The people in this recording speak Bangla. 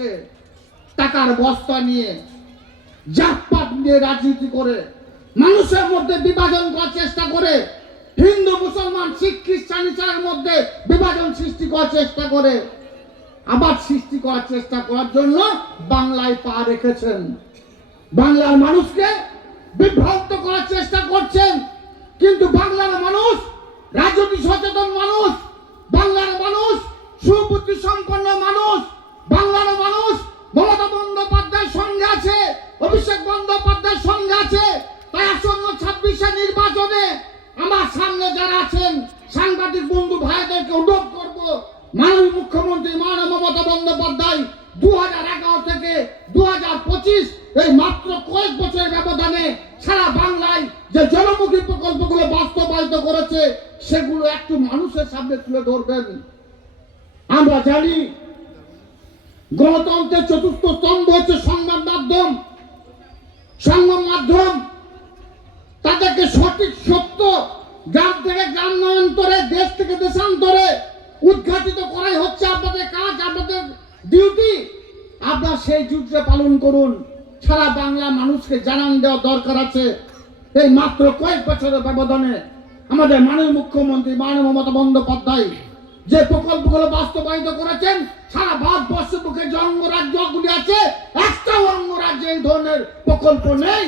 বসে টাকার বস্তা নিয়ে জাতপাত নিয়ে রাজনীতি করে মানুষের মধ্যে বিভাজন করার চেষ্টা করে, হিন্দু মুসলমান শিখ খ্রিস্টানের মধ্যে বিভাজন সৃষ্টি করার চেষ্টা করে, আবার সৃষ্টি করার চেষ্টা করার জন্য বাংলায় পা রেখেছেন। বাংলার মানুষকে বিভ্রান্ত করার চেষ্টা করছেন। কিন্তু বাংলার মানুষ রাজনৈতিক সচেতন মানুষ, বাংলার মানুষ সুবুদ্ধি সম্পন্ন মানুষ, বাংলার মানুষ মমতা বন্দ্যোপাধ্যায়ের সঙ্গে আছে, অভিষেক বন্দ্যোপাধ্যায়ের সঙ্গে আছে। তাই আসন্ন 26শে নির্বাচনে আমার সামনে যারা আছেন সাংবাদিক বন্ধু ভাইদেরকে অনুরোধ করব, মাননীয় মুখ্যমন্ত্রী মাননীয় মমতা বন্দ্যোপাধ্যায় 2011 থেকে 2025 এই মাত্র কয়েক বছরের ব্যবধানে সারা বাংলায় যে জনমুখী প্রকল্পগুলো বাস্তবায়িত করেছে সেগুলো একটু মানুষের সামনে তুলে ধরবেন। আমরা জানি গণতন্ত্রের চতুর্থ স্তম্ভ হচ্ছে সংবাদ মাধ্যম। সংবাদ মাধ্যম তাদেরকে সঠিক সত্য গ্রাম থেকে গ্রামান্তরে, দেশ থেকে দেশান্তরে উদ্ঘাটিত করাই হচ্ছে আপনাদের কাজ, আপনাদের ডিউটি। আপনারা সেই ডিউটিটা পালন করুন। সারা বাংলা মানুষকে জানান দেওয়া দরকার আছে। এই মাত্র কয়েক বছরের ব্যবধানে আমাদের মাননীয় মুখ্যমন্ত্রী মাননীয় মমতা বন্দ্যোপাধ্যায় যে প্রকল্পগুলো বাস্তবায়িত করেছেন, সারা ভারতবর্ষের বুকে যে অঙ্গরাজ্যগুলি আছে, একটা অঙ্গরাজ্যে এই ধরনের প্রকল্প নেই।